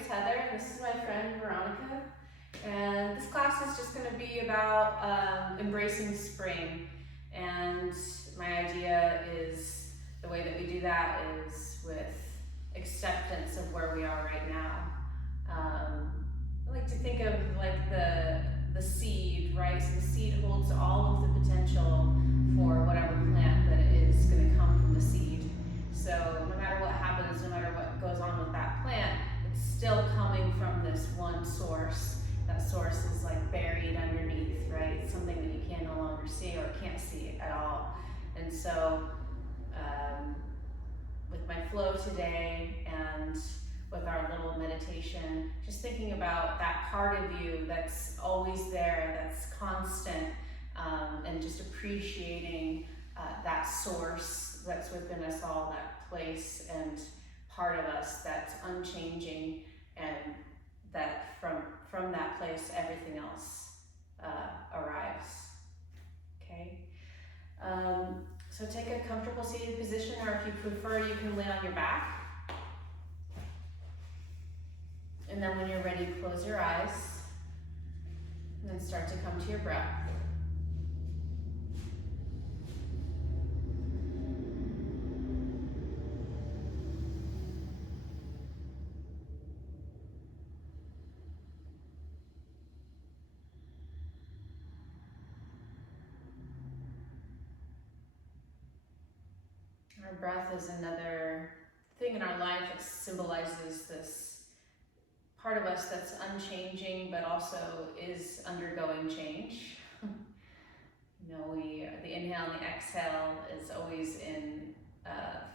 is Heather, and this is my friend Veronica. And this class is just going to be about embracing spring. And my idea is the way that we do that is with acceptance of where we are right now. I like to think of like the seed, right? So the seed holds all of the potential for whatever plant that is going to come from the seed. So no matter what happens, no matter what goes on with that plant, it's still coming from this one source. That source is like buried underneath, right? It's something that you can no longer see or can't see at all. And so with my flow today and with our little meditation, just thinking about that part of you that's always there, that's constant, and just appreciating that source that's within us all, that place and part of us that's unchanging, and that from that place everything else arrives. Okay. So take a comfortable seated position, or if you prefer, you can lay on your back. And then when you're ready, close your eyes and then start to come to your breath. Our breath is another thing in our life that symbolizes this part of us that's unchanging, but also is undergoing change. You know, the inhale and the exhale is always in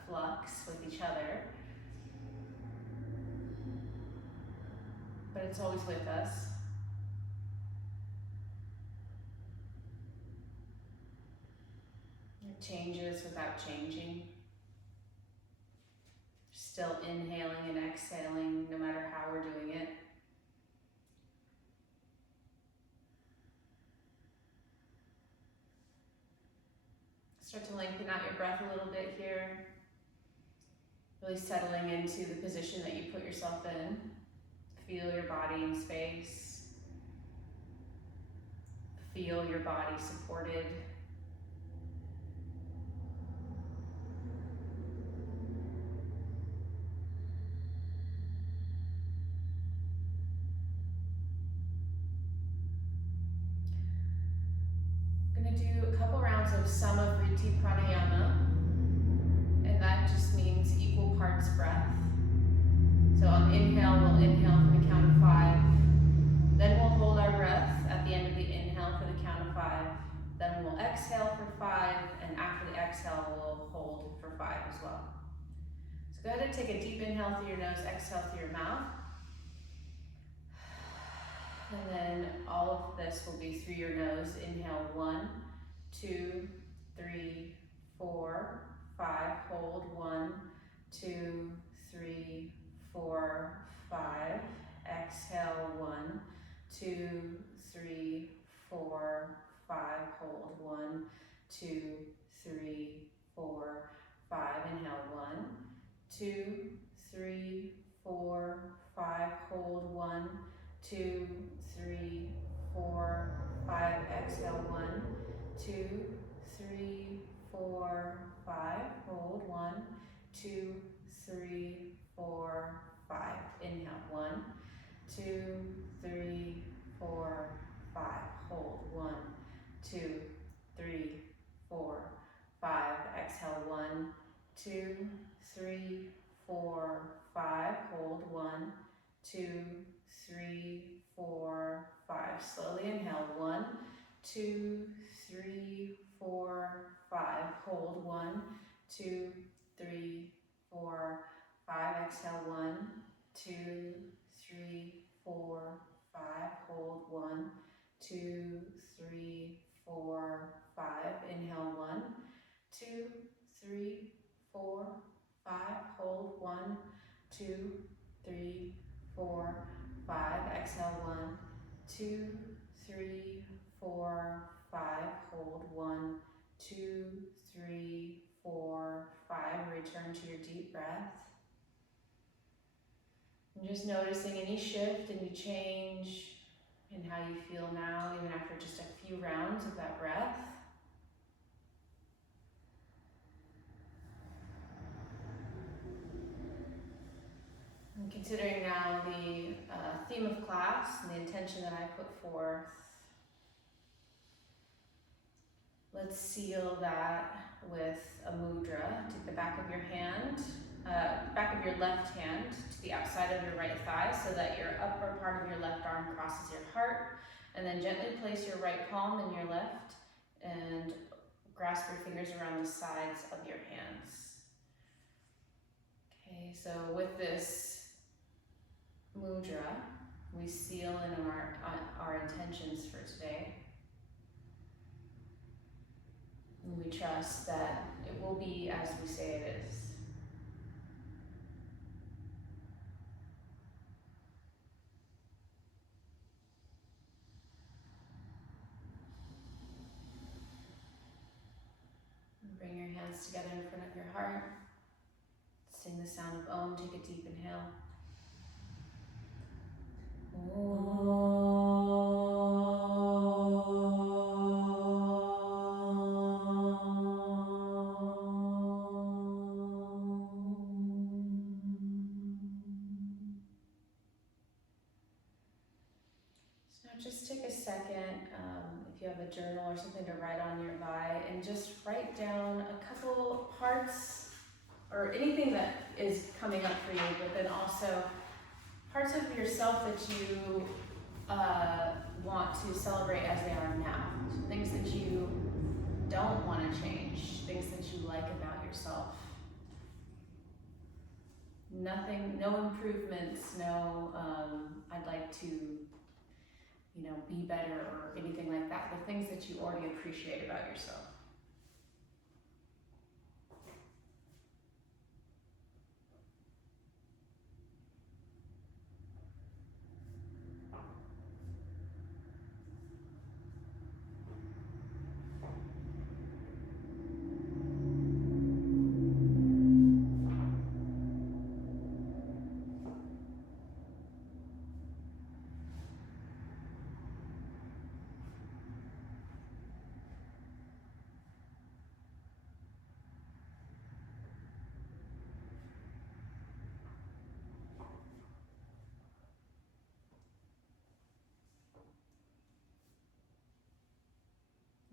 flux with each other, but it's always with us. It changes without changing. Still inhaling and exhaling no matter how we're doing it. Start to lengthen out your breath a little bit here. Really settling into the position that you put yourself in. Feel your body in space. Feel your body supported. I'm going to do a couple rounds of Samavriti Pranayama, and that just means equal parts breath. So on inhale, we'll inhale for the count of 5. Then we'll hold our breath at the end of the inhale for the count of 5. Then we'll exhale for 5, and after the exhale, we'll hold for 5 as well. So go ahead and take a deep inhale through your nose, exhale through your mouth. And then all of this will be through your nose. Inhale 1, 2, 3, 4, 5. Hold 1, 2, 3, 4, 5. Exhale 1, 2, 3, 4, 5. Hold 1, 2, 3, 4, 5. Inhale 1, 2, 3, 4, 5. Hold 1, 2, 3, 4, 5. Exhale 1, 2, 3, 4, 5. Hold 1, 2, 3, 4, 5. Inhale 1, 2, 3, 4, 5. Hold 1, 2, 3, 4, 5. Exhale 1, 2, 3, 4, 5. Hold 1, 2, 3, 4, 5. Slowly inhale 1, 2, 3, 4, 5. Hold 1, 2, 3, 4, 5. Exhale 1, 2, 3, 4, 5. Hold 1, 2, 3, 4, 5. Inhale 1, 2, 3, 4, 5. Hold 1, 2, 3, 4, 5. Exhale 1, 2, 3, 4, 5. Hold 1, 2, 3, 4, 5. Return to your deep breath. And just noticing any shift, any change in how you feel now, even after just a few rounds of that breath. And considering now the theme of class and the intention that I put forth, let's seal that with a mudra. Take the back of your hand, back of your left hand to the outside of your right thigh so that your upper part of your left arm crosses your heart, and then gently place your right palm in your left and grasp your fingers around the sides of your hands. Okay, so with this mudra, we seal in our intentions for today. And we trust that it will be as we say it is. And bring your hands together in front of your heart. Sing the sound of Om. Take a deep inhale. Just take a second, if you have a journal or something to write on nearby, and just write down a couple parts or anything that is coming up for you, but then also parts of yourself that you want to celebrate as they are now. So things that you don't want to change, things that you like about yourself. Nothing, no improvements, no I'd like to be better or anything like that. The things that you already appreciate about yourself.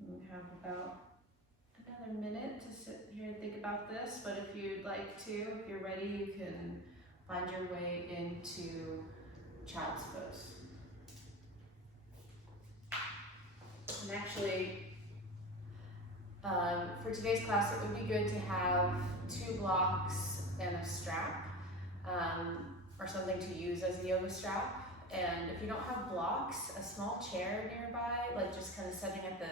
We have about another minute to sit here and think about this, but if you'd like to, if you're ready, you can find your way into child's pose. And actually, for today's class, it would be good to have 2 blocks and a strap, or something to use as a yoga strap. And if you don't have blocks, a small chair nearby, like just kind of sitting at the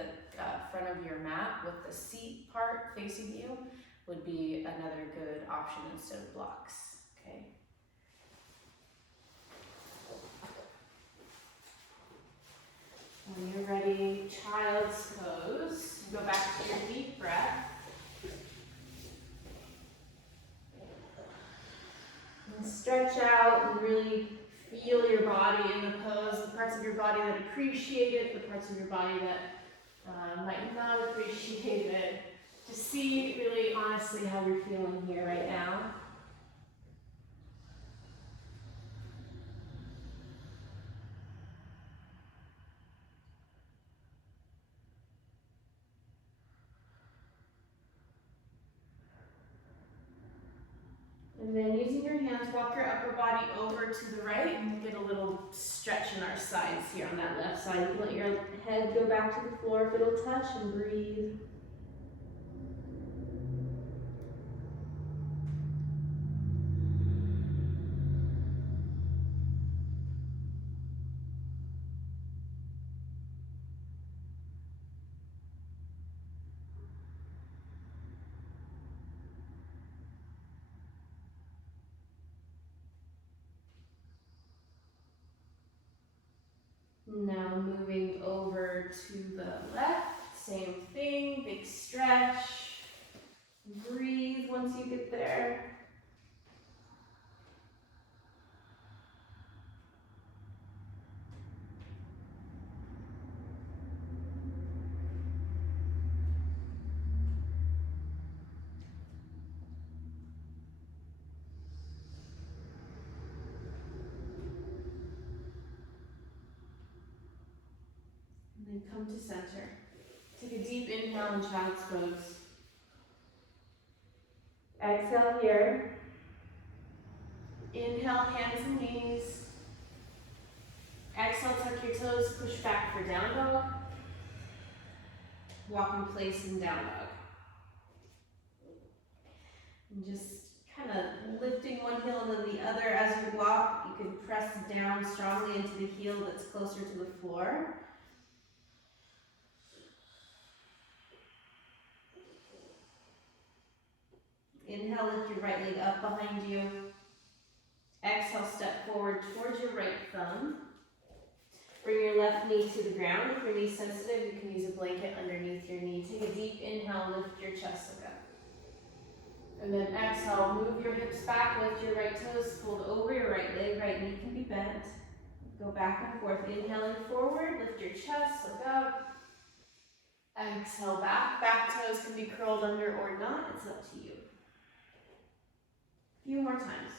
front of your mat with the seat part facing you, would be another good option instead of blocks, okay? When you're ready, child's pose. Go back to your deep breath. And stretch out and really feel your body in the pose, the parts of your body that appreciate it, the parts of your body that might not appreciate it. Just see really honestly how you're feeling here right now. And then using your hands, walk your upper body over to the right, and we'll get a little stretch in our sides here on that left side. You can let your head go back to the floor if it'll touch, and breathe. Now moving over to the left, same thing, big stretch. Breathe once you get there. come to center. Take a deep inhale in child's pose. Exhale here. Inhale, hands and knees. Exhale, tuck your toes, push back for down dog. Walk in place in down dog. And just kind of lifting one heel and then the other as you walk. You can press down strongly into the heel that's closer to the floor. Inhale, lift your right leg up behind you. Exhale, step forward towards your right thumb. Bring your left knee to the ground. If your knee's sensitive, you can use a blanket underneath your knee. Take a deep inhale, lift your chest up. And then exhale, move your hips back, lift your right toes, fold over your right leg, right knee can be bent. Go back and forth, inhaling forward, lift your chest, look up. Exhale back, back toes can be curled under or not, it's up to you. A few more times.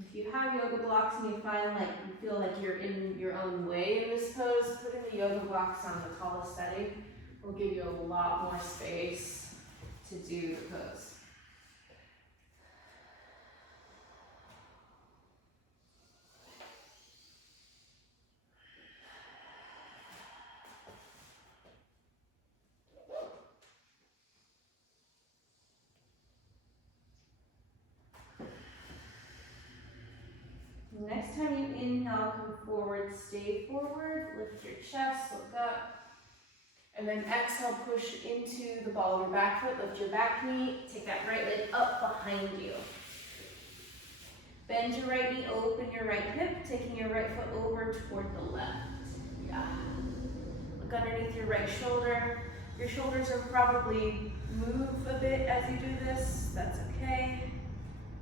If you have yoga blocks and you feel like you're in your own way in this pose, putting the yoga blocks on the tallest setting will give you a lot more space to do the pose. Next time you inhale, come forward, stay forward, lift your chest, look up. And then exhale, push into the ball of your back foot, lift your back knee, take that right leg up behind you. Bend your right knee, open your right hip, taking your right foot over toward the left. Yeah. Look underneath your right shoulder. Your shoulders are probably move a bit as you do this, that's okay.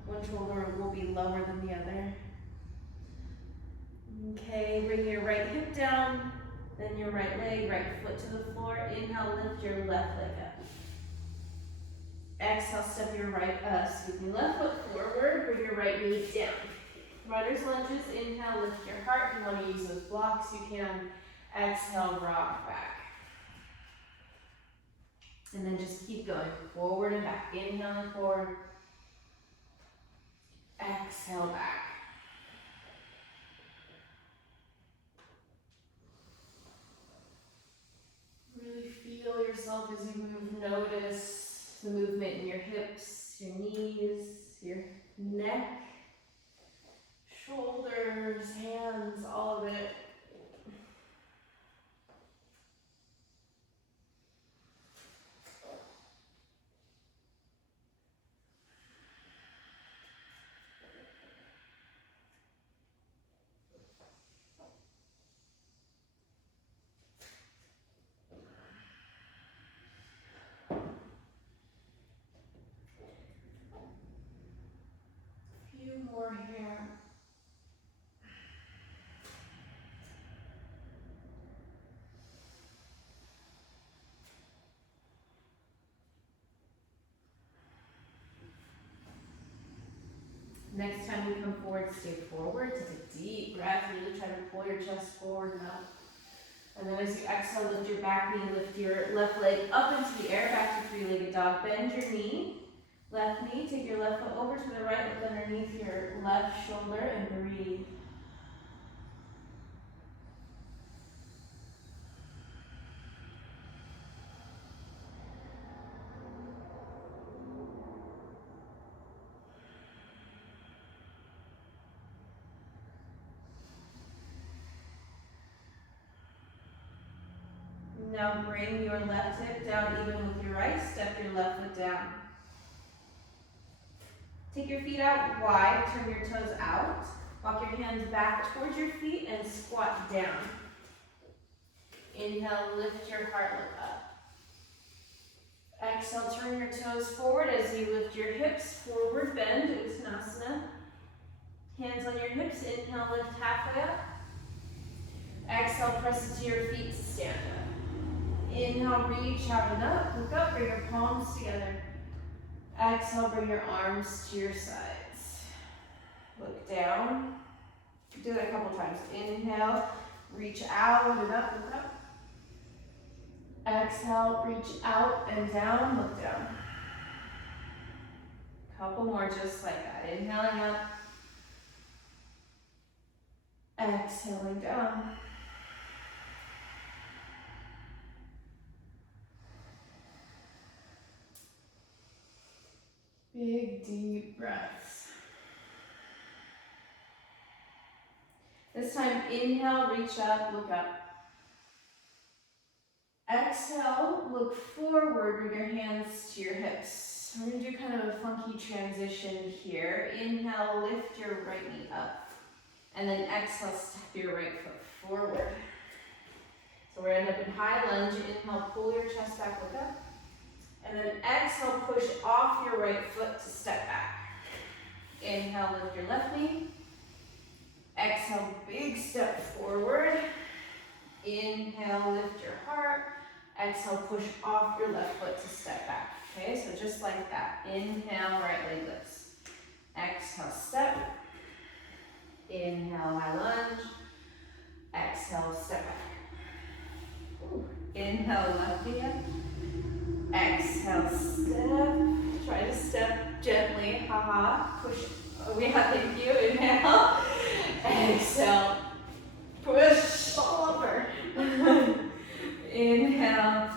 One shoulder will be lower than the other. Okay, bring your right hip down, then your right leg, right foot to the floor. Inhale, lift your left leg up. Exhale, step your left foot forward, bring your right knee down. Runner's lunges, inhale, lift your heart. If you want to use those blocks, you can. Exhale, rock back. And then just keep going, forward and back. Inhale and forward. Exhale, back. Really feel yourself as you move. Notice the movement in your hips, your knees, your neck, shoulders, hands, all of it. More here. Next time you come forward, stay forward. Take a deep breath. Really try to pull your chest forward and up. And then as you exhale, lift your back knee, lift your left leg up into the air, back to three-legged dog. Bend your knee. Left knee, take your left foot over to the right, look underneath your left shoulder and breathe. Now bring your left hip down even with your right, step your left foot down. Take your feet out wide, turn your toes out. Walk your hands back towards your feet and squat down. Inhale, lift your heart, look up. Exhale, turn your toes forward as you lift your hips, forward bend, Uttanasana. Hands on your hips, inhale, lift halfway up. Exhale, press into your feet, stand up. Inhale, reach out and up, look up, bring your palms together. Exhale, bring your arms to your sides. look down. Do that a couple times. Inhale, reach out and up, look up. Exhale, reach out and down, look down. Couple more just like that. Inhaling up. Exhaling down. Big, deep breaths. This time, inhale, reach up, look up. Exhale, look forward, bring your hands to your hips. We're going to do kind of a funky transition here. Inhale, lift your right knee up. And then exhale, step your right foot forward. So we're going to end up in high lunge. Inhale, pull your chest back, look up. And then exhale, push off your right foot to step back. Inhale, lift your left knee. Exhale, big step forward. Inhale, lift your heart. Exhale, push off your left foot to step back. Okay, so just like that. Inhale, right leg lifts. Exhale, step. Inhale, high lunge. Exhale, step back. Ooh. Inhale, left knee up. Exhale, step. Try to step gently. Haha. Push. Oh, yeah, thank you. Inhale. Exhale. Push all over. Inhale.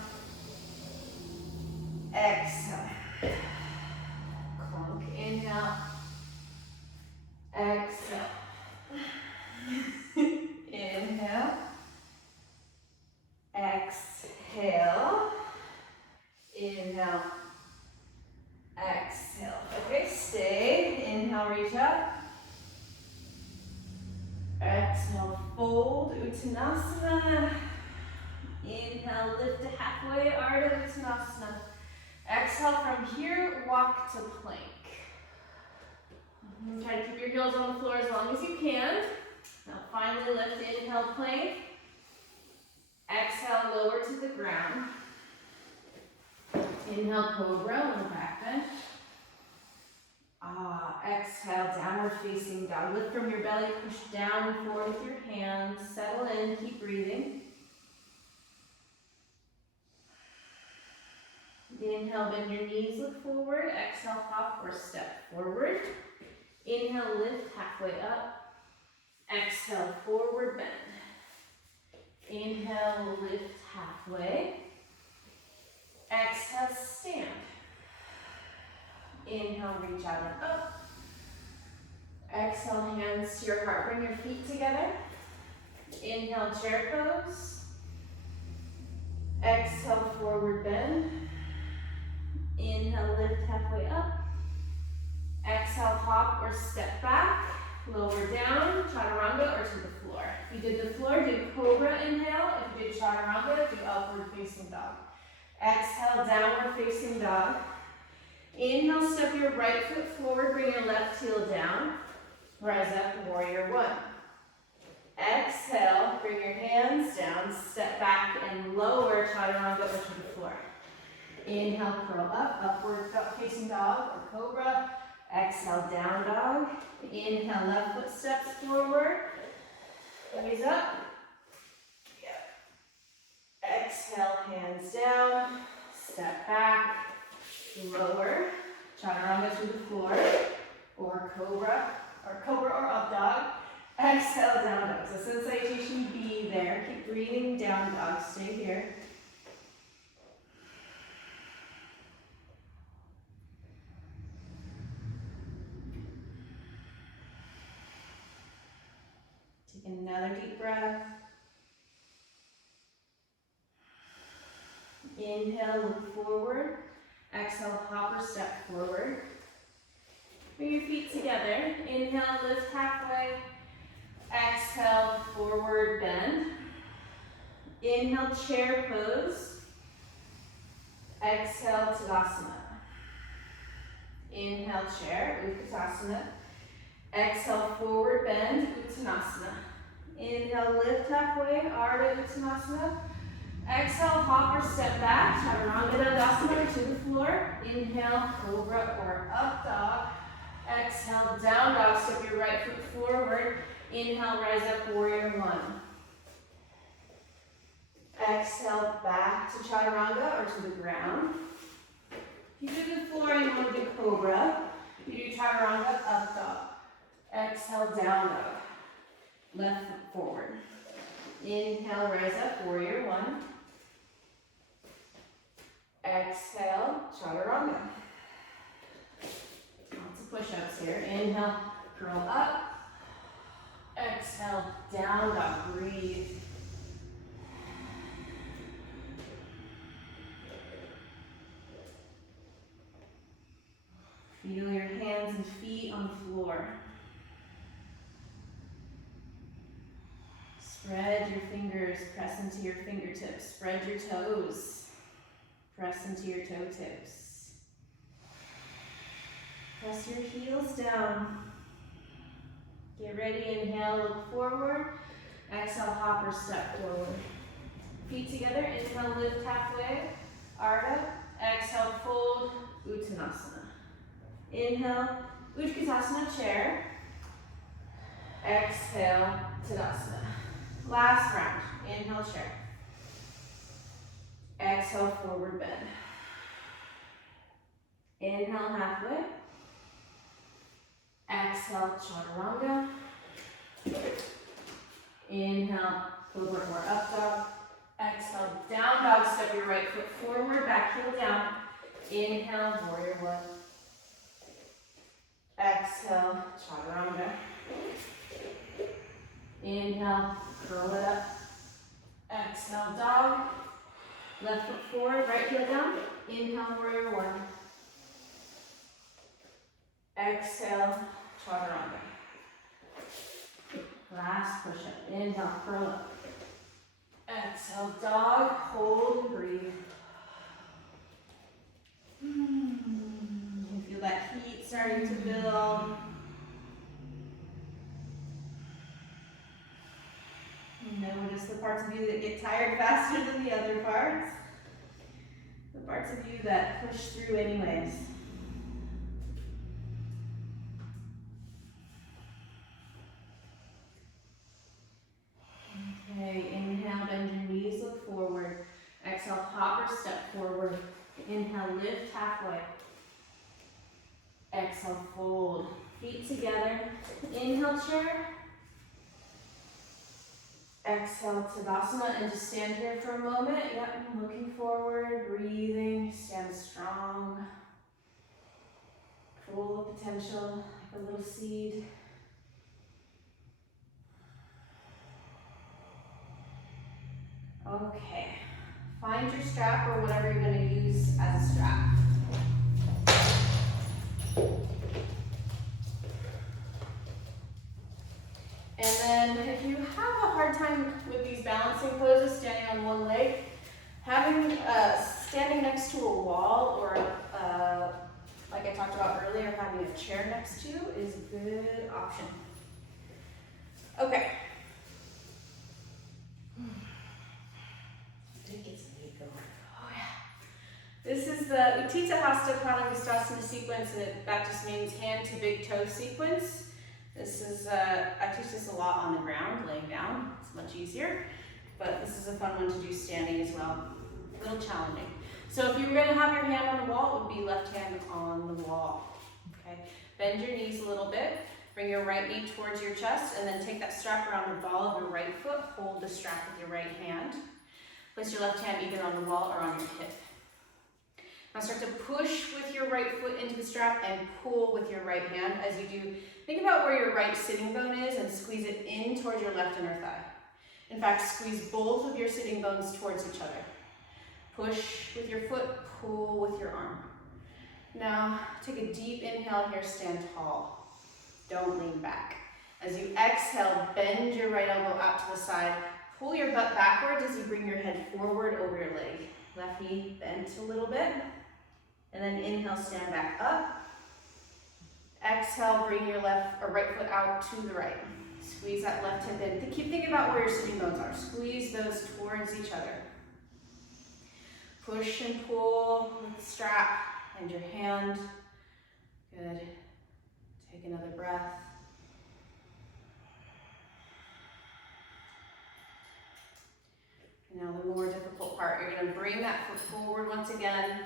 Exhale. Clunk. Inhale. Exhale. Inhale. Exhale. Inhale. Exhale. Okay, stay. Inhale, reach up. Exhale, fold, Uttanasana. Inhale, lift to halfway, Ardha Uttanasana. Exhale, from here, walk to plank. Try to keep your heels on the floor as long as you can. Now finally lift, inhale, plank. Exhale, lower to the ground. Inhale, cobra on the back bench. Exhale, downward facing dog. Lift from your belly, push down and forward with your hands. Settle in, keep breathing. Inhale, bend your knees, look forward. Exhale, hop or step forward. Inhale, lift halfway up. Exhale, forward bend. Inhale, lift halfway. Exhale, stand. Inhale, reach out and up. Exhale, hands to your heart. Bring your feet together. Inhale, chair pose. Exhale, forward bend. Inhale, lift halfway up. Exhale, hop or step back. Lower down, chaturanga or to the floor. If you did the floor, do cobra inhale. If you did chaturanga, do upward facing dog. Exhale, downward facing dog. Inhale, step your right foot forward, bring your left heel down. Rise up, warrior one. Exhale, bring your hands down, step back and lower chaturanga or to the floor. Inhale, curl up, upward facing dog or cobra. Exhale, down dog. Inhale, left foot steps forward. Raise up. Yep. Exhale, hands down. Step back. Lower. Chaturanga to the floor. Or cobra or up dog. Exhale, down dog. So sensation be there. Keep breathing, down dog. Stay here. Take another deep breath. Inhale, look forward. Exhale, hop or step forward. Bring your feet together. Inhale, lift halfway. Exhale, forward bend. Inhale, chair pose. Exhale, Tadasana. Inhale, chair, Utkatasana. Exhale, forward bend, Uttanasana. Inhale, lift halfway, Ardha Uttanasana. Exhale, hop or step back, Chaturanga Dandasana to the floor. Inhale, cobra or up dog. Exhale, down dog, step your right foot forward. Inhale, rise up, warrior one. Exhale, back to chaturanga or to the ground. If you do the floor and you want to do cobra, you do chaturanga, up dog. Exhale, down dog. Left foot forward. Inhale, rise up, warrior one. Exhale, chaturanga. Lots of push-ups here. Inhale, curl up. Exhale, down dog, breathe. Feel your hands and feet on the floor. Spread your fingers, press into your fingertips. Spread your toes, press into your toe tips. Press your heels down. Get ready, inhale, look forward. Exhale, hop or step forward. Feet together, inhale, lift halfway, Ardha. Exhale, fold, Uttanasana. Inhale, Utkatasana, chair. Exhale, Tadasana. Last round, inhale, chair. Exhale, forward bend. Inhale, halfway. Exhale, chaturanga. Inhale, cobra or up dog. Exhale, down dog, step your right foot forward, back heel down. Inhale, warrior one. Exhale, chaturanga. Inhale, curl it up. Exhale, dog. Left foot forward, right heel down. Inhale, warrior one. Exhale, chaturanga. Last push-up. Inhale, curl up. Exhale, dog. Hold and breathe. You feel that heat starting to build. Notice the parts of you that get tired faster than the other parts. The parts of you that push through anyways. Okay, inhale, bend your knees, look forward. Exhale, hop or step forward. Inhale, lift halfway. Exhale, fold. Feet together. Inhale, chair. Exhale, Tadasana, and just stand here for a moment. Yep, looking forward, breathing, stand strong. Full of potential, like a little seed. Okay, find your strap or whatever you're going to use as a strap. And then if you have a hard time with these balancing poses, standing on one leg, having standing next to a wall or like I talked about earlier, having a chair next to you is a good option. Okay. Oh yeah. This is the Utthita Hasta Pranavastasana sequence. That just means hand to big toe sequence. This is, I teach this a lot on the ground, laying down. It's much easier, but this is a fun one to do standing as well. A little challenging. So if you were going to have your hand on the wall, it would be left hand on the wall. Okay. Bend your knees a little bit. Bring your right knee towards your chest, and then take that strap around the ball of your right foot. Hold the strap with your right hand. Place your left hand either on the wall or on your hip. Now start to push with your right foot into the strap and pull with your right hand as you do. Think about where your right sitting bone is and squeeze it in towards your left inner thigh. In fact, squeeze both of your sitting bones towards each other. Push with your foot, pull with your arm. Now take a deep inhale here, stand tall. Don't lean back. As you exhale, bend your right elbow out to the side. Pull your butt backwards as you bring your head forward over your leg. Left knee bent a little bit. And then inhale, stand back up. Exhale, bring your left or right foot out to the right. Squeeze that left hip in. Keep thinking about where your sitting bones are. Squeeze those towards each other. Push and pull with the strap and your hand. Good. Take another breath. Now the more difficult part, you're gonna bring that foot forward once again.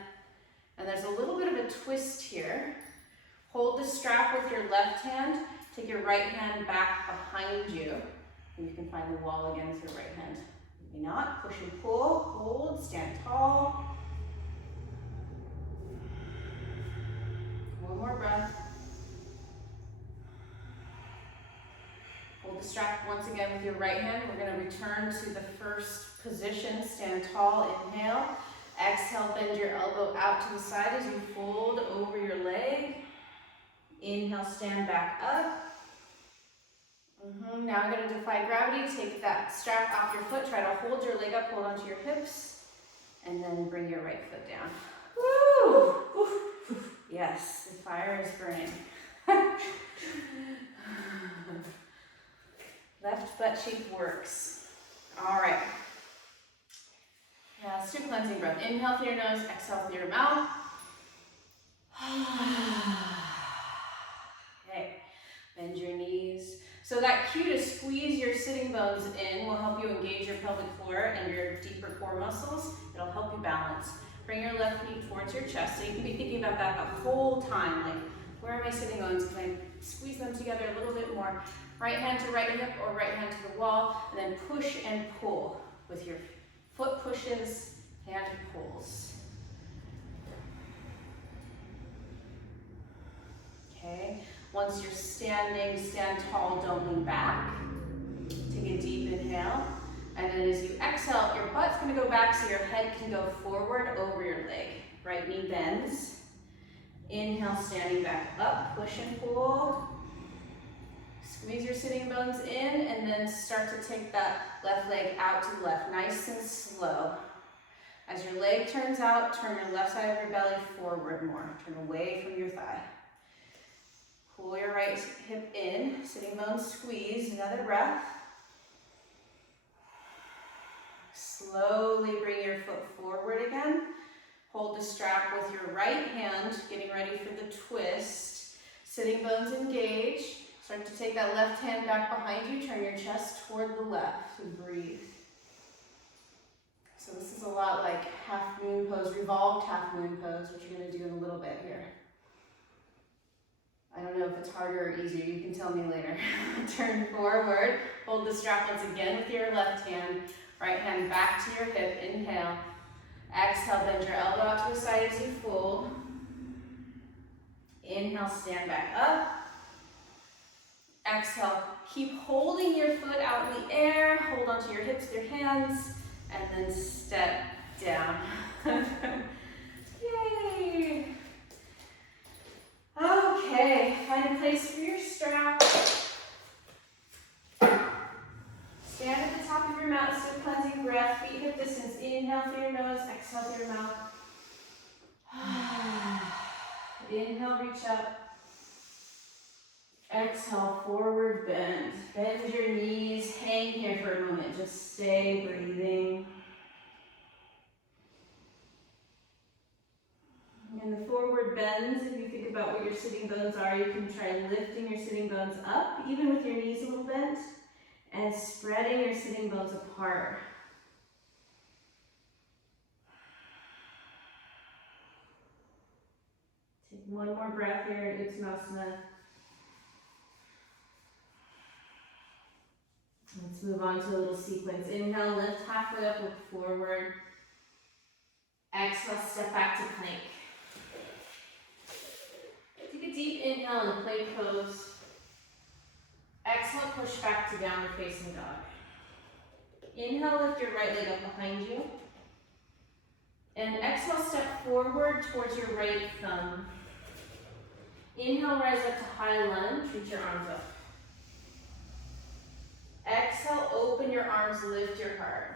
And there's a little bit of a twist here. Hold the strap with your left hand. Take your right hand back behind you. And you can find the wall again with your right hand. Maybe not. Push and pull. Hold. Stand tall. One more breath. Hold the strap once again with your right hand. We're going to return to the first position. Stand tall. Inhale. Exhale, bend your elbow out to the side as you fold over your leg. Inhale, stand back up. Now I'm going to defy gravity. Take that strap off your foot. Try to hold your leg up, hold onto your hips, and then bring your right foot down. Woo! Yes, the fire is burning. Left butt cheek works. All right. Now let's do cleansing breath. Inhale through your nose, exhale through your mouth. Okay, bend your knees. So that cue to squeeze your sitting bones in will help you engage your pelvic floor and your deeper core muscles. It'll help you balance. Bring your left knee towards your chest. So you can be thinking about that the whole time. Like, where are my sitting bones? Can I squeeze them together a little bit more? Right hand to right hip or right hand to the wall. And then push and pull with your foot pushes, hand pulls. Okay. Once you're standing, stand tall, don't lean back. Take a deep inhale. And then as you exhale, your butt's gonna go back so your head can go forward over your leg. Right knee bends. Inhale, standing back up, push and pull. Squeeze your sitting bones in and then start to take that left leg out to the left, nice and slow. As your leg turns out, turn your left side of your belly forward more. Turn away from your thigh. Pull your right hip in, sitting bones squeeze, another breath. Slowly bring your foot forward again. Hold the strap with your right hand, getting ready for the twist. Sitting bones engage. Start to take that left hand back behind you, turn your chest toward the left and breathe. So this is a lot like half moon pose, revolved half moon pose, which you're gonna do in a little bit here. I don't know if it's harder or easier, you can tell me later. Turn forward, hold the strap once again with your left hand, right hand back to your hip, inhale. Exhale, bend your elbow out to the side as you fold. Inhale, stand back up. Exhale, keep holding your foot out in the air, hold onto your hips with your hands, and then step down. Yay! Okay, find a place for your strap. Stand at the top of your mat, still cleansing breath, feet hip distance. Inhale through your nose, exhale through your mouth. Inhale, reach up. Exhale, forward bend. Bend your knees, hang here for a moment, just stay breathing. And the forward bends, if you think about where your sitting bones are, you can try lifting your sitting bones up, even with your knees a little bent, and spreading your sitting bones apart. Take one more breath here in Uttanasana. Let's move on to a little sequence. Inhale, lift halfway up, look forward. Exhale, step back to plank. Take a deep inhale in a plank pose. Exhale, push back to downward facing dog. Inhale, lift your right leg up behind you. And exhale, step forward towards your right thumb. Inhale, rise up to high lunge, reach your arms up. Exhale, open your arms, lift your heart.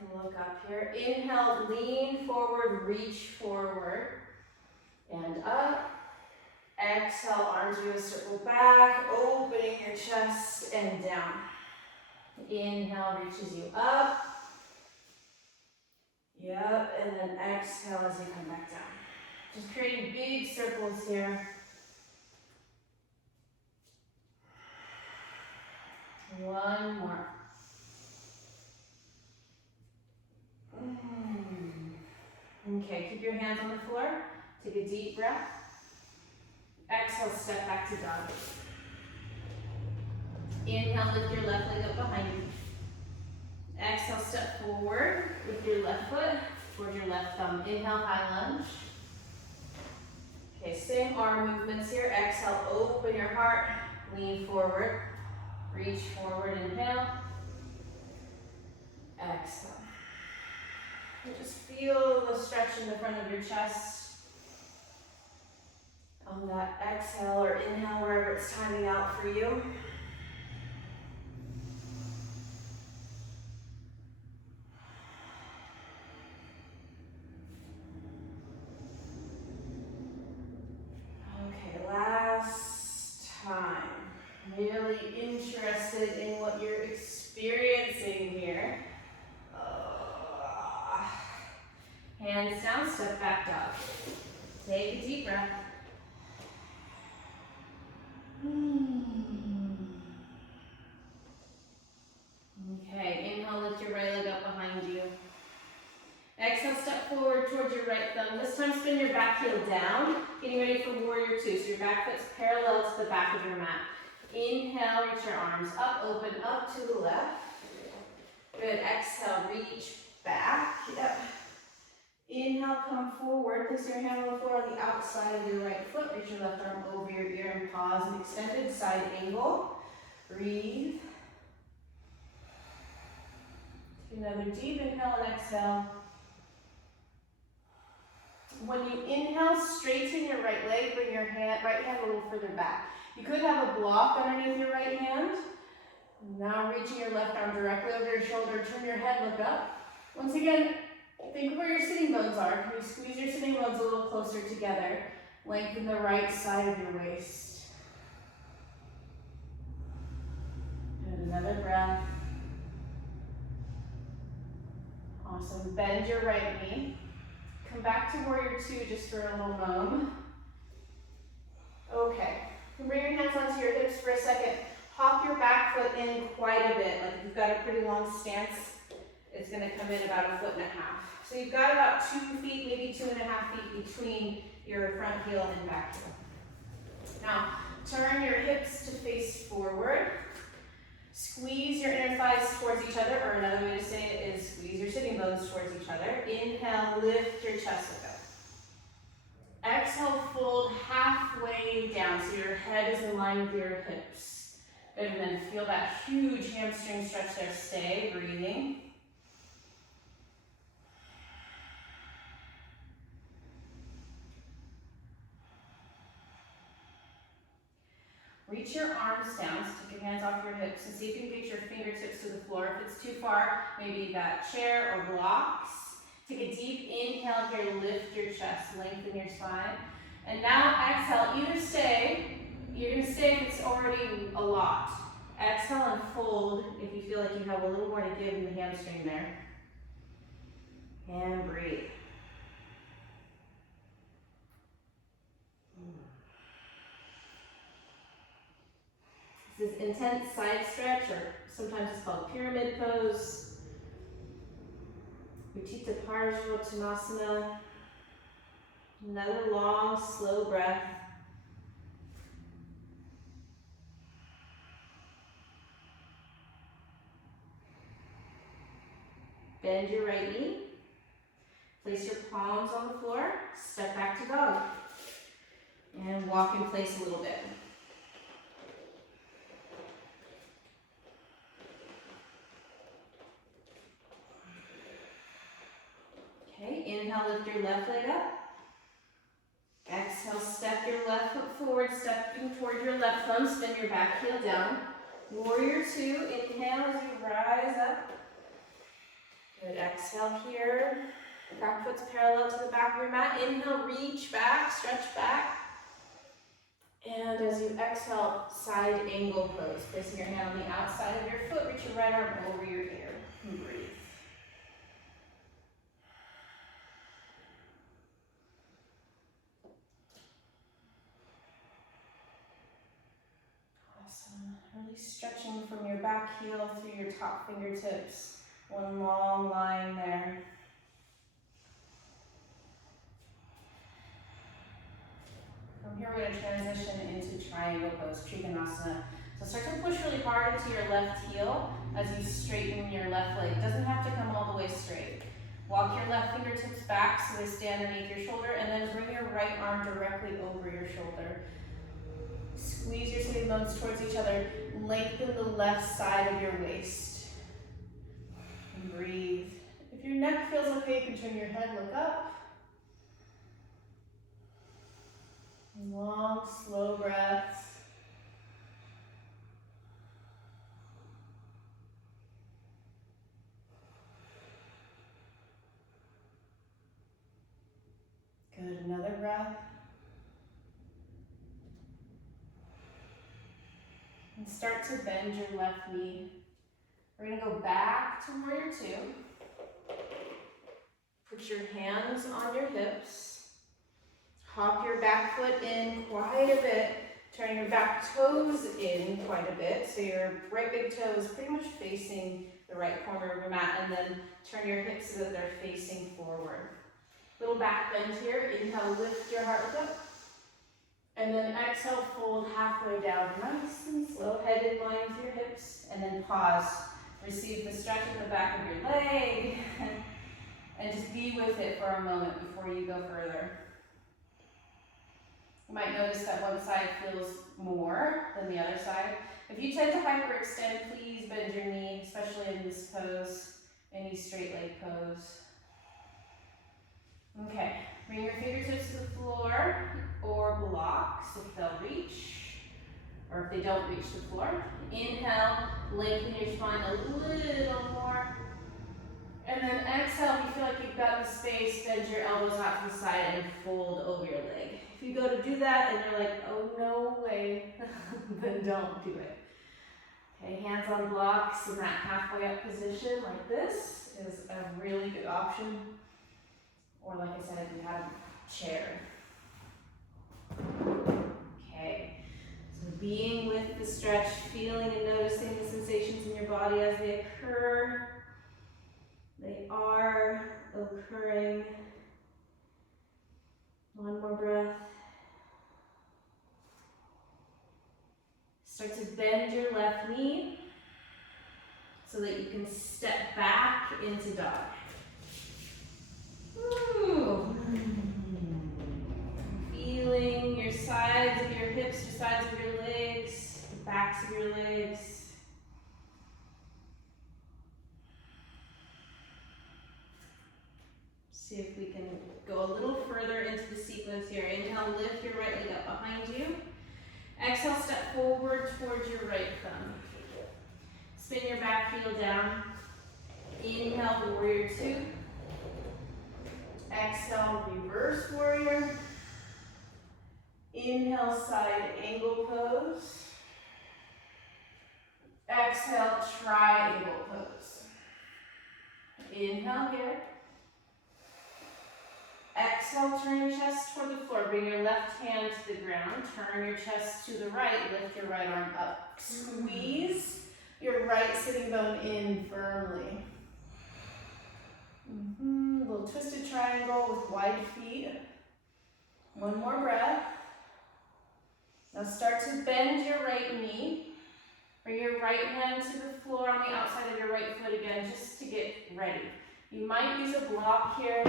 And look up here. Inhale, lean forward, reach forward. And up. Exhale, arms do a circle back, opening your chest and down. Inhale, reaches you up. Yep, and then exhale as you come back down. Just creating big circles here. One more. Okay, keep your hands on the floor. Take a deep breath. Exhale, step back to dog. Inhale, lift your left leg up behind you. Exhale, step forward with your left foot towards your left thumb. Inhale, high lunge. Okay, same arm movements here. Exhale, open your heart, lean forward. Reach forward, inhale. Exhale. And just feel the stretch in the front of your chest. On that exhale or inhale, wherever it's timing out for you. Okay, last time. Really interested in what you're experiencing here. Hands down, step back dog. Take a deep breath. Okay, inhale, lift your right leg up behind you. Exhale, step forward towards your right thumb. This time spin your back heel down, getting ready for warrior two. So your back foot's parallel to the back of your mat. Inhale, reach your arms up, open up to the left. Good, exhale, reach back. Yep. Inhale, come forward. Place your hand on the floor on the outside of your right foot. Reach your left arm over your ear and pause in extended side angle. Breathe. Take another deep inhale and exhale. When you inhale, straighten your right leg. Bring your right hand a little further back. You could have a block underneath your right hand. Now reaching your left arm directly over your shoulder. Turn your head, look up. Once again, think of where your sitting bones are. Can you squeeze your sitting bones a little closer together? Lengthen the right side of your waist. And another breath. Awesome. Bend your right knee. Come back to warrior two just for a little moment. Okay. Bring your hands onto your hips for a second. Hop your back foot in quite a bit. Like if you've got a pretty long stance, it's going to come in about 1.5 feet. So you've got about 2 feet, maybe 2.5 feet between your front heel and back heel. Now, turn your hips to face forward. Squeeze your inner thighs towards each other, or another way to say it is squeeze your sitting bones towards each other. Inhale, lift your chest up. Exhale, fold halfway down so your head is in line with your hips. Good, and then feel that huge hamstring stretch there. Stay breathing. Reach your arms down, so take your hands off your hips and see if you can get your fingertips to the floor. If it's too far, maybe that chair or blocks. Take a deep inhale here, lift your chest, lengthen your spine. And now exhale, either stay, you're gonna stay if it's already a lot. Exhale and fold if you feel like you have a little more to give in the hamstring there. And breathe. This is intense side stretch, or sometimes it's called pyramid pose. Utthita Parsvottanasana. Another long, slow breath. Bend your right knee. Place your palms on the floor. Step back to dog. And walk in place a little bit. Okay, inhale, lift your left leg up. Exhale, step your left foot forward, stepping toward your left thumb, spin your back heel down. Warrior two, inhale as you rise up. Good, exhale here. Back foot's parallel to the back of your mat. Inhale, reach back, stretch back. And as you exhale, side angle pose. Placing your hand on the outside of your foot, reach your right arm over your ear. And breathe. Awesome. Really stretching from your back. back heel through your top fingertips. One long line there. From here, we're going to transition into triangle pose, Trikonasana. So start to push really hard into your left heel as you straighten your left leg. It doesn't have to come all the way straight. Walk your left fingertips back so they stay underneath your shoulder, and then bring your right arm directly over your shoulder. Squeeze your sitting bones towards each other. Lengthen the left side of your waist. And breathe. If your neck feels okay, you can turn your head, look up. Long, slow breaths. Good, another breath. And start to bend your left knee. We're gonna go back to warrior two. Put your hands on your hips. Hop your back foot in quite a bit. Turn your back toes in quite a bit. So your right big toe is pretty much facing the right corner of your mat, and then turn your hips so that they're facing forward. Little back bend here. Inhale, lift your heart up. And then exhale, fold halfway down. Nice and slow. Head in line with your hips. And then pause. Receive the stretch in the back of your leg. And just be with it for a moment before you go further. You might notice that one side feels more than the other side. If you tend to hyperextend, please bend your knee, especially in this pose, any straight leg pose. Okay, bring your fingertips to the floor or blocks if they'll reach, or if they don't reach the floor. Inhale, lengthen your spine a little more. And then exhale, if you feel like you've got the space, bend your elbows out to the side and fold over your leg. If you go to do that and you're like, oh no way, then don't do it. Okay, hands on blocks in that halfway up position like this is a really good option. Or like I said, if you have a chair. Okay, so being with the stretch, feeling and noticing the sensations in your body as they occur. They are occurring. One more breath. Start to bend your left knee so that you can step back into dog. Ooh. Feeling your sides of your hips, your sides of your legs, the backs of your legs. See if we can go a little further into the sequence here. Inhale, lift your right leg up behind you. Exhale, step forward towards your right thumb. Spin your back heel down. Inhale, warrior two. Exhale, reverse warrior. Inhale, side angle pose. Exhale, triangle pose. Inhale here. Exhale, turn your chest toward the floor. Bring your left hand to the ground. Turn your chest to the right. Lift your right arm up. Squeeze your right sitting bone in firmly. A little twisted triangle with wide feet. One more breath. Now start to bend your right knee. Bring your right hand to the floor on the outside of your right foot again, just to get ready. You might use a block here.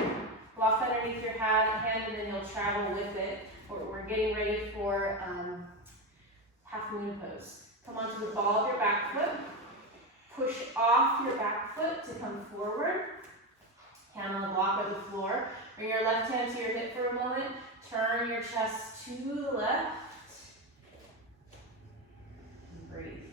Block underneath your hand, and then you'll travel with it. We're getting ready for half moon pose. Come onto the ball of your back foot. Push off your back foot to come forward. Hand on the block or the floor. Bring your left hand to your hip for a moment. Turn your chest to the left. And breathe.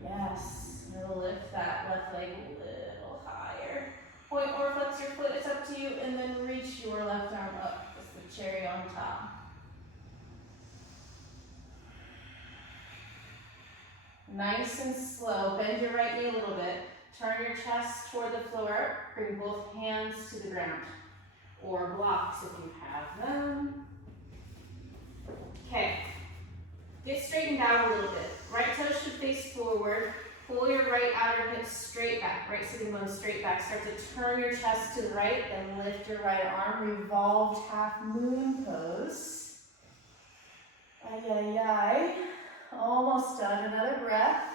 Yes. We'll lift that left leg a little higher. Point or flex your foot, it's up to you, and then reach your left arm up, just the cherry on top. Nice and slow, bend your right knee a little bit, turn your chest toward the floor, bring both hands to the ground, or blocks if you have them. Okay, Get straightened out a little bit. Right toe should face forward. Pull your right outer hip straight back. Right sitting bone straight back. Start to turn your chest to the right. Then lift your right arm. Revolved half moon pose. Ay, ay, ay. Almost done. Another breath.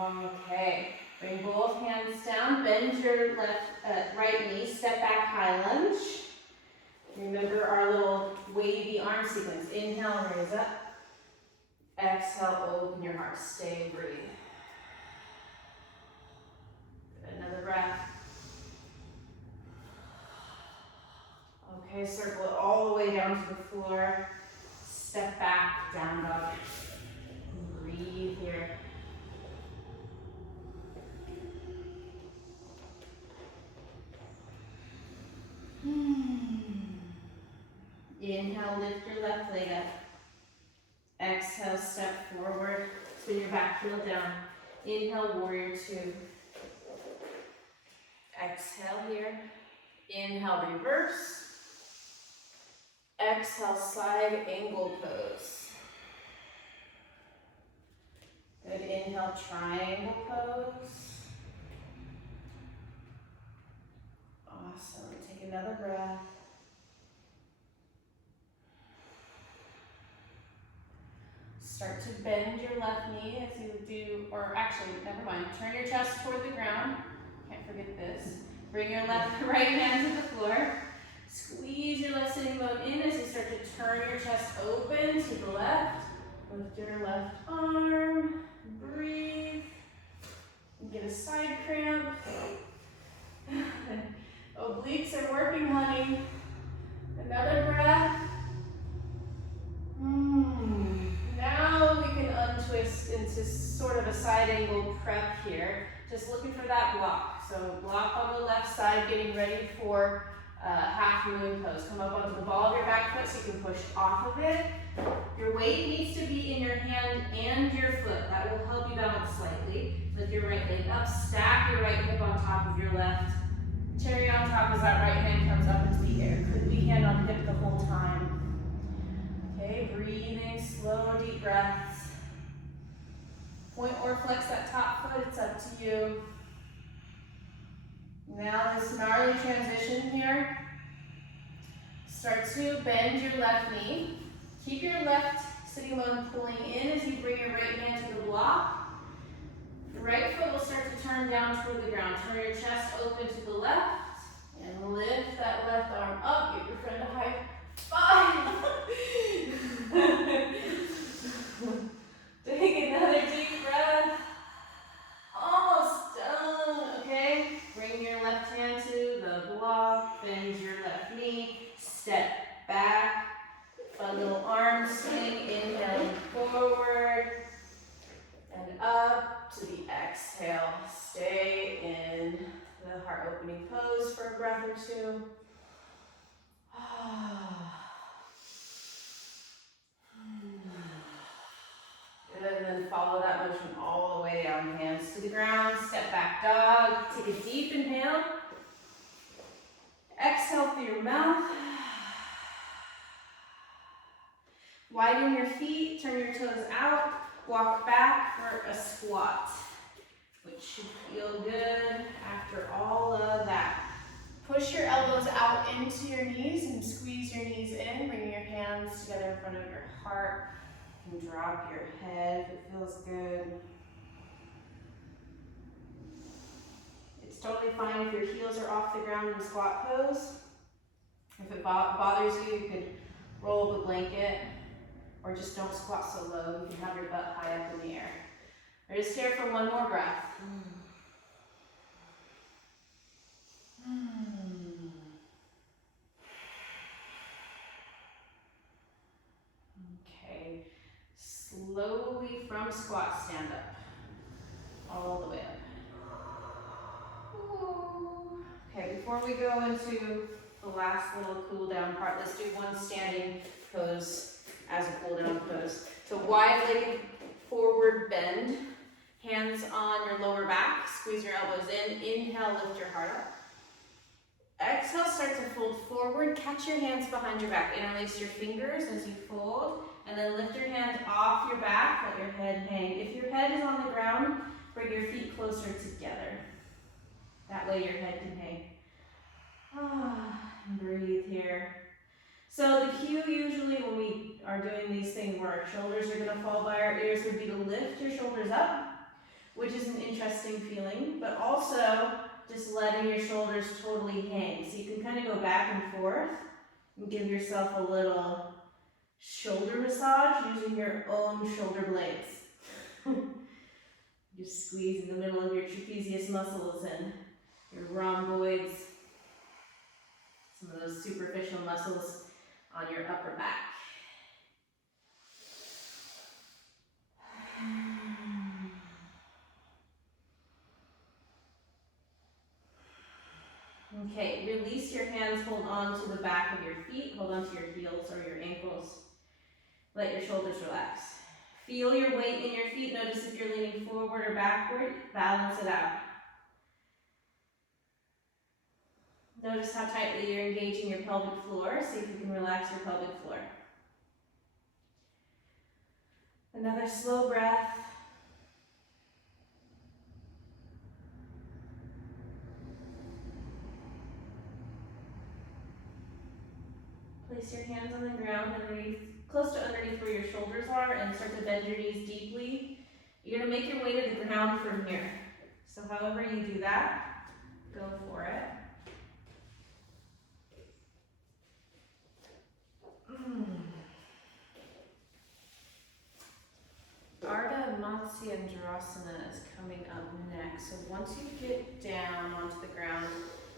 Okay. Bring both hands down. Bend your right knee. Step back high lunge. Remember our little wavy arm sequence. Inhale, raise up. Exhale, open your heart. Stay, breathe. Another breath. Okay, circle it all the way down to the floor. Step back, down dog. Breathe here. Inhale, lift your left leg up. Exhale, step forward. Spin your back heel down. Inhale, warrior two. Exhale here. Inhale, reverse. Exhale, side angle pose. Good. Inhale, triangle pose. Awesome. Take another breath. Start to bend your left knee as you do, or actually, never mind. Turn your chest toward the ground. Can't forget this. Bring your right hand to the floor. Squeeze your left sitting bone in as you start to turn your chest open to the left. Lift your left arm. Breathe. Get a side cramp. Obliques are working, honey. Another breath. Now we can untwist into sort of a side angle prep here. Just looking for that block. So block on the left side, getting ready for half moon pose. Come up onto the ball of your back foot so you can push off of it. Your weight needs to be in your hand and your foot. That will help you balance slightly. Lift your right leg up, stack your right hip on top of your left. Cherry on top as that right hand comes up into the air. Could be hand on hip the whole time. Okay, breathing, slow, deep breaths. Point or flex that top foot, it's up to you. Now this gnarly transition here. Start to bend your left knee. Keep your left sitting bone pulling in as you bring your right hand to the block. The right foot will start to turn down toward the ground. Turn your chest open to the left and lift that left arm up. Give your friend a high five. Take another deep breath. Almost done, okay? Bring your left hand to the block, bend your left knee, step back, a little arm swing, inhaling forward, and up to the exhale. Stay in the heart opening pose for a breath or two. Good, and then follow that motion all the way down, hands to the ground, step back dog, take a deep inhale, exhale through your mouth, widen your feet, turn your toes out, walk back for a squat, which should feel good after all of that. Push your elbows out into your knees and squeeze your knees in, bring your hands together in front of your heart. And drop your head if it feels good. It's totally fine if your heels are off the ground in squat pose. If it bothers you, you could roll up a blanket or just don't squat so low. You can have your butt high up in the air. We're just here for one more breath. Okay. Slowly from squat, stand up. All the way up. Ooh. Okay, before we go into the last little cool down part, let's do one standing pose as a cool down pose. So wide-legged forward bend, hands on your lower back, squeeze your elbows in, inhale, lift your heart up. Exhale, start to fold forward. Catch your hands behind your back. Interlace your fingers as you fold. And then lift your hands off your back, let your head hang. If your head is on the ground, bring your feet closer together. That way your head can hang. And breathe here. So the cue usually when we are doing these things where our shoulders are gonna fall by our ears would be to lift your shoulders up, which is an interesting feeling, but also just letting your shoulders totally hang. So you can kind of go back and forth and give yourself a little shoulder massage using your own shoulder blades. Just squeeze in the middle of your trapezius muscles and your rhomboids, some of those superficial muscles on your upper back. Okay, release your hands, hold on to the back of your feet, hold on to your heels or your ankles. Let your shoulders relax. Feel your weight in your feet. Notice if you're leaning forward or backward. Balance it out. Notice how tightly you're engaging your pelvic floor. See if you can relax your pelvic floor. Another slow breath. Place your hands on the ground underneath, close to underneath where your shoulders are, and start to bend your knees deeply. You're going to make your way to the ground from here. So however you do that, go for it. Ardha Matsyendrasana is coming up next. So once you get down onto the ground,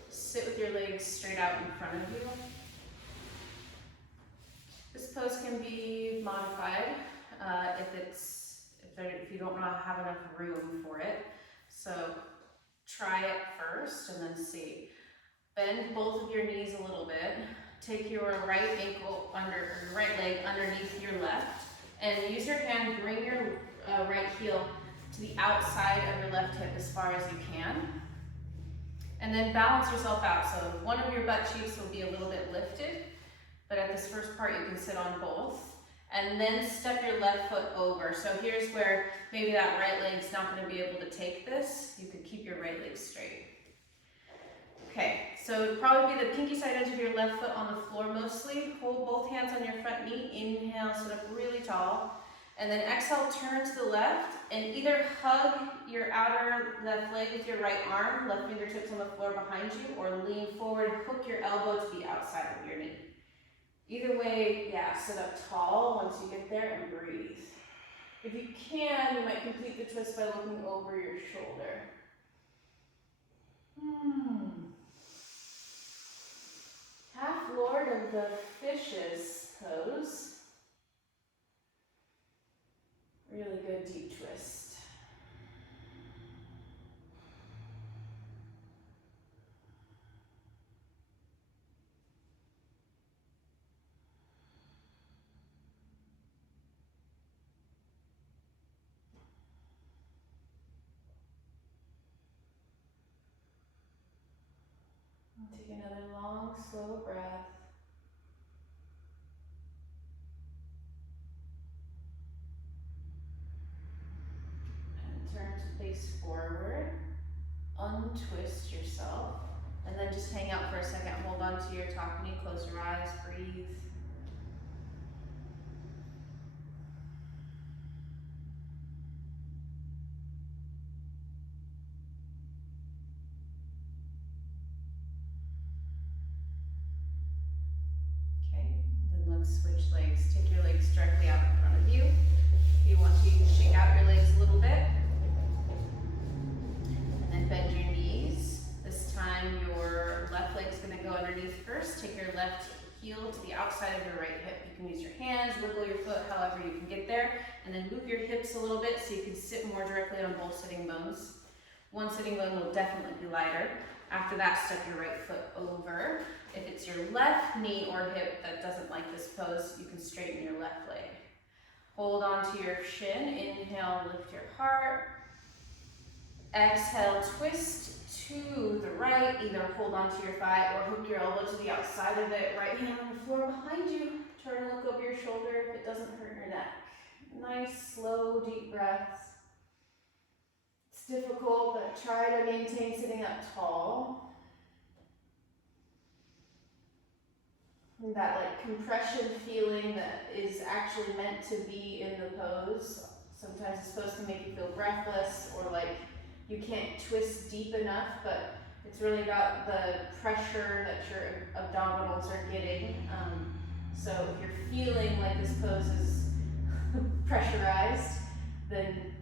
sit with your legs straight out in front of you. This pose can be modified if you don't have enough room for it. So try it first and then see. Bend both of your knees a little bit. Take your right leg underneath your left, and use your hand, bring your right heel to the outside of your left hip as far as you can. And then balance yourself out. So one of your butt cheeks will be a little bit lifted, but at this first part you can sit on both. And then step your left foot over. So here's where maybe that right leg's not going to be able to take this. You could keep your right leg straight. Okay, so probably be the pinky side edge of your left foot on the floor mostly. Hold both hands on your front knee. Inhale, sit up really tall. And then exhale, turn to the left and either hug your outer left leg with your right arm, left fingertips on the floor behind you, or lean forward, hook your elbow to the outside of your knee. Either way, yeah, sit up tall once you get there and breathe. If you can, you might complete the twist by looking over your shoulder. Half Lord of the Fishes pose. Really good deep twist. Take another long, slow breath. And turn to face forward. Untwist yourself. And then just hang out for a second. Hold on to your top knee. Close your eyes. Breathe. Switch legs. Take your legs directly out in front of you. If you want to, you can shake out your legs a little bit. And then bend your knees. This time your left leg's going to go underneath first. Take your left heel to the outside of your right hip. You can use your hands, wiggle your foot, however you can get there. And then move your hips a little bit so you can sit more directly on both sitting bones. One sitting bone will definitely be lighter. After that, step your right foot over. If it's your left knee or hip that doesn't like this pose, you can straighten your left leg. Hold on to your shin. Inhale, lift your heart. Exhale, twist to the right, either hold onto your thigh or hook your elbow to the outside of it. Right hand on the floor behind you. Turn and look over your shoulder if it doesn't hurt your neck. Nice, slow, deep breaths. It's difficult, but try to maintain sitting up tall. And that like compression feeling that is actually meant to be in the pose. Sometimes it's supposed to make you feel breathless or like you can't twist deep enough, but it's really about the pressure that your abdominals are getting. So if you're feeling like this pose is pressurized, then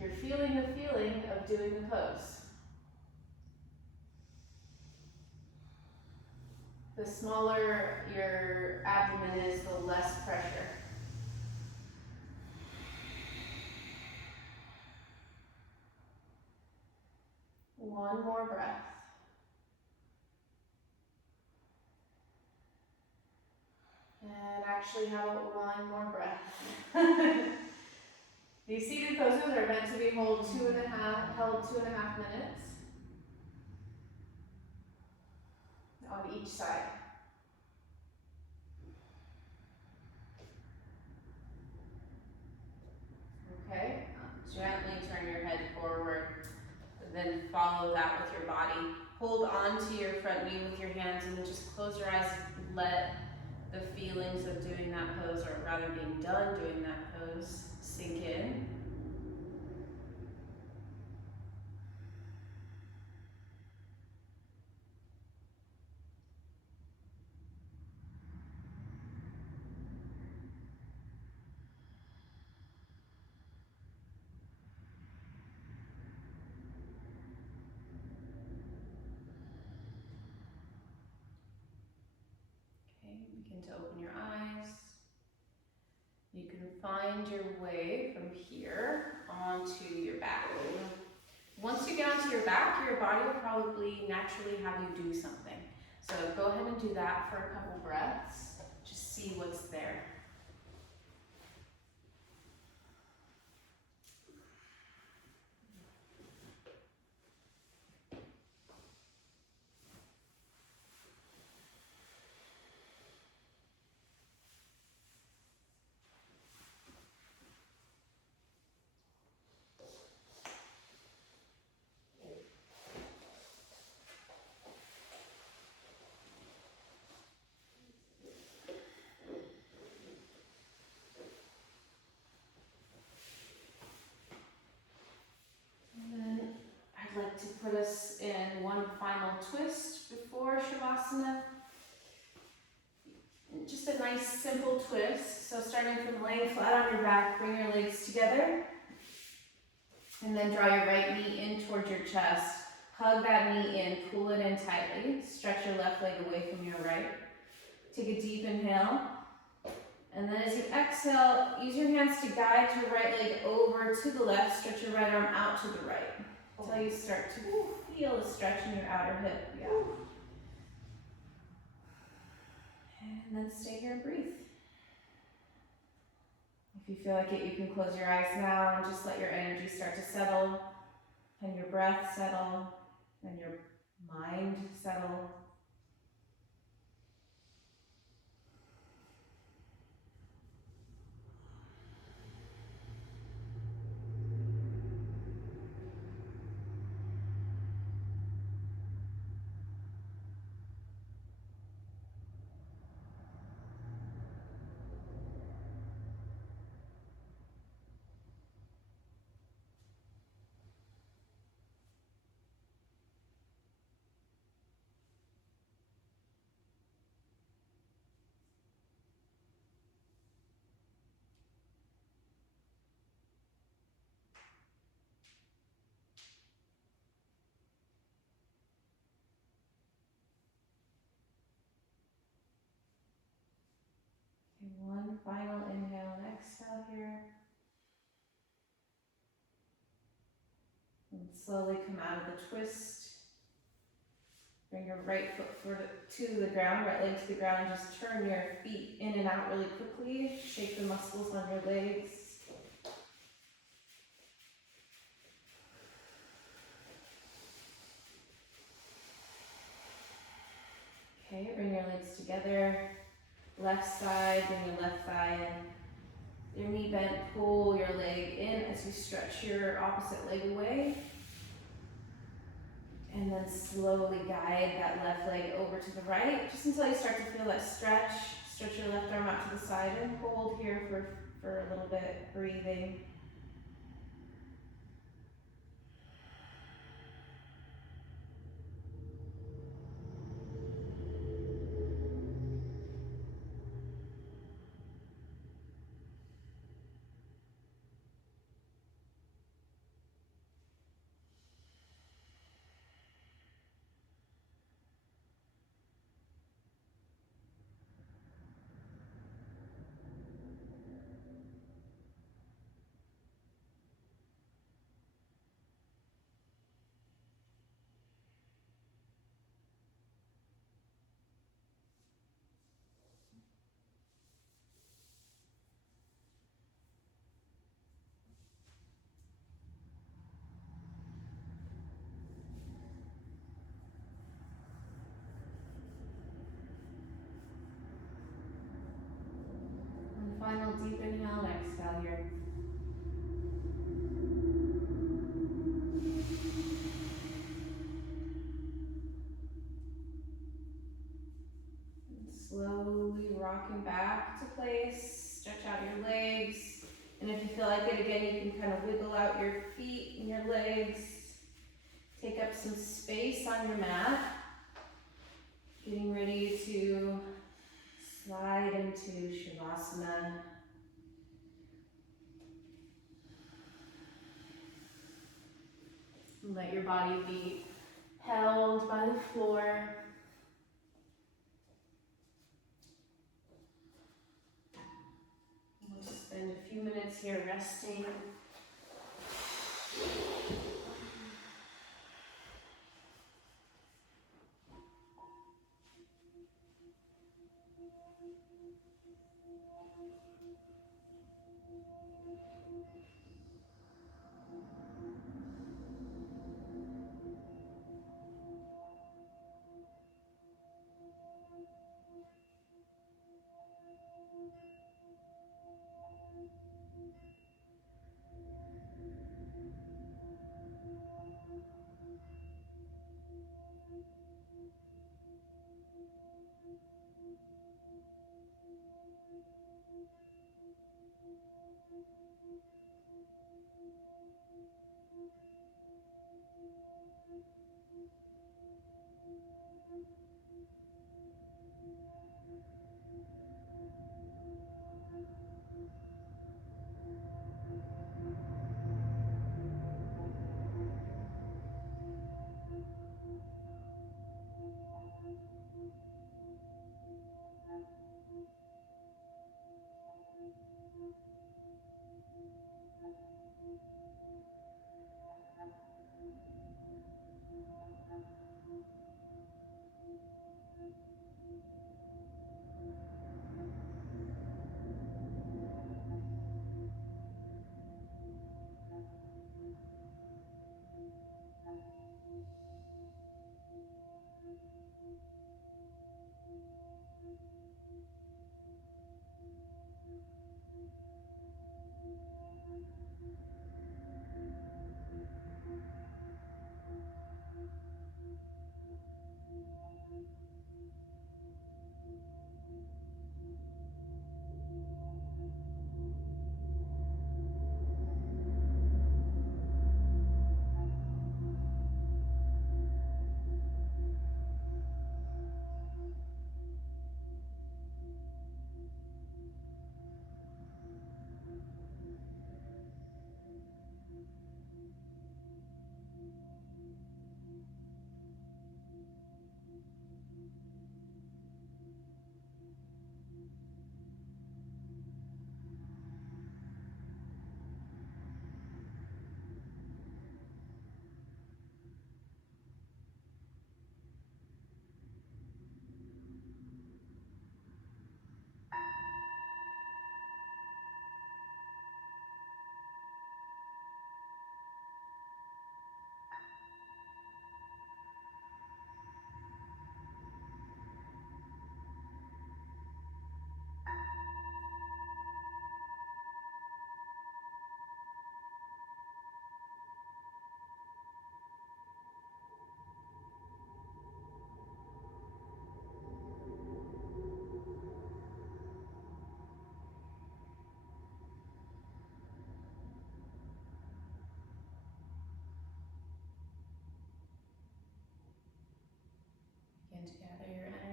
you're feeling the feeling of doing the pose. The smaller your abdomen is, the less pressure. One more breath. And actually, how about one more breath? These seated poses are meant to be held 2.5 minutes on each side. Okay, gently turn your head forward, then follow that with your body. Hold on to your front knee with your hands and just close your eyes. Let the feelings of doing that pose, or rather being done doing that pose, sink in. Okay, begin to open your eyes. You can find your way from here onto your back. Once you get onto your back, your body will probably naturally have you do something. So go ahead and do that for a couple breaths. Just see what's there. I'd like to put us in one final twist before Shavasana. Just a nice simple twist. So starting from laying flat on your back, bring your legs together. And then draw your right knee in towards your chest. Hug that knee in, pull it in tightly. Stretch your left leg away from your right. Take a deep inhale. And then as you exhale, use your hands to guide your right leg over to the left. Stretch your right arm out to the right. Until you start to feel a stretch in your outer hip. Yeah. And then stay here and breathe. If you feel like it, you can close your eyes now and just let your energy start to settle, and your breath settle, and your mind settle. Okay, one final inhale and exhale here. And slowly come out of the twist. Bring your right foot to the ground, right leg to the ground, and just turn your feet in and out really quickly. Shake the muscles on your legs. Okay, bring your legs together. Left side, bring your left thigh in. Your knee bent, pull your leg in as you stretch your opposite leg away. And then slowly guide that left leg over to the right, just until you start to feel that stretch. Stretch your left arm out to the side and hold here for a little bit, breathing. And final deep inhale and exhale here. And slowly rocking back to place, stretch out your legs. And if you feel like it again, you can kind of wiggle out your feet and your legs. Take up some space on your mat. Getting ready to slide into Shavasana. Let your body be held by the floor. We'll just spend a few minutes here resting.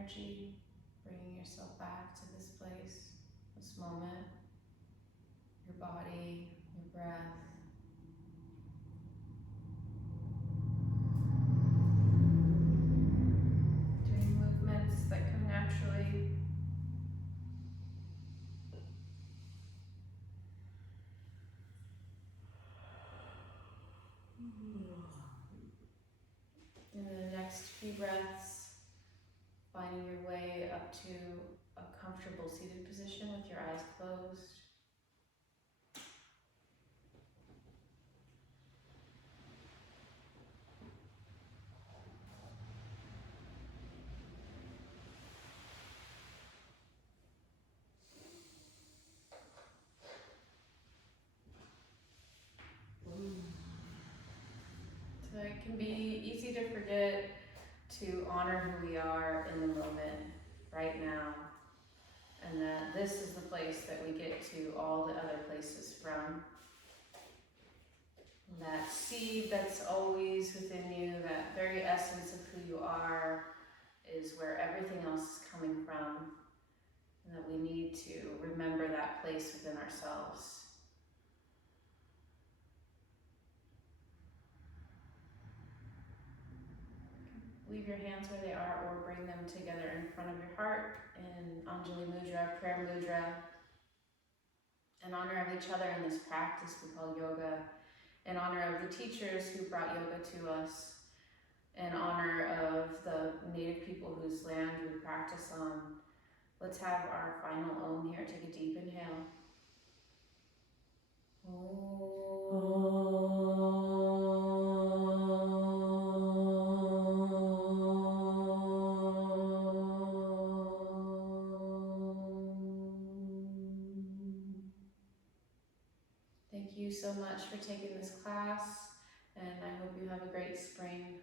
energy, bringing yourself back to this place, this moment, your body, your breath. Doing movements that come naturally. And then the next few breaths, finding your way up to a comfortable seated position with your eyes closed. So it can be easy to forget to honor who we are in the moment, right now, and that this is the place that we get to all the other places from. That seed that's always within you, that very essence of who you are, is where everything else is coming from, and that we need to remember that place within ourselves. Leave your hands where they are or bring them together in front of your heart in Anjali Mudra, prayer mudra. In honor of each other in this practice we call yoga, in honor of the teachers who brought yoga to us, in honor of the native people whose land we practice on. Let's have our final Om here. Take a deep inhale. Thank you so much for taking this class, and I hope you have a great spring.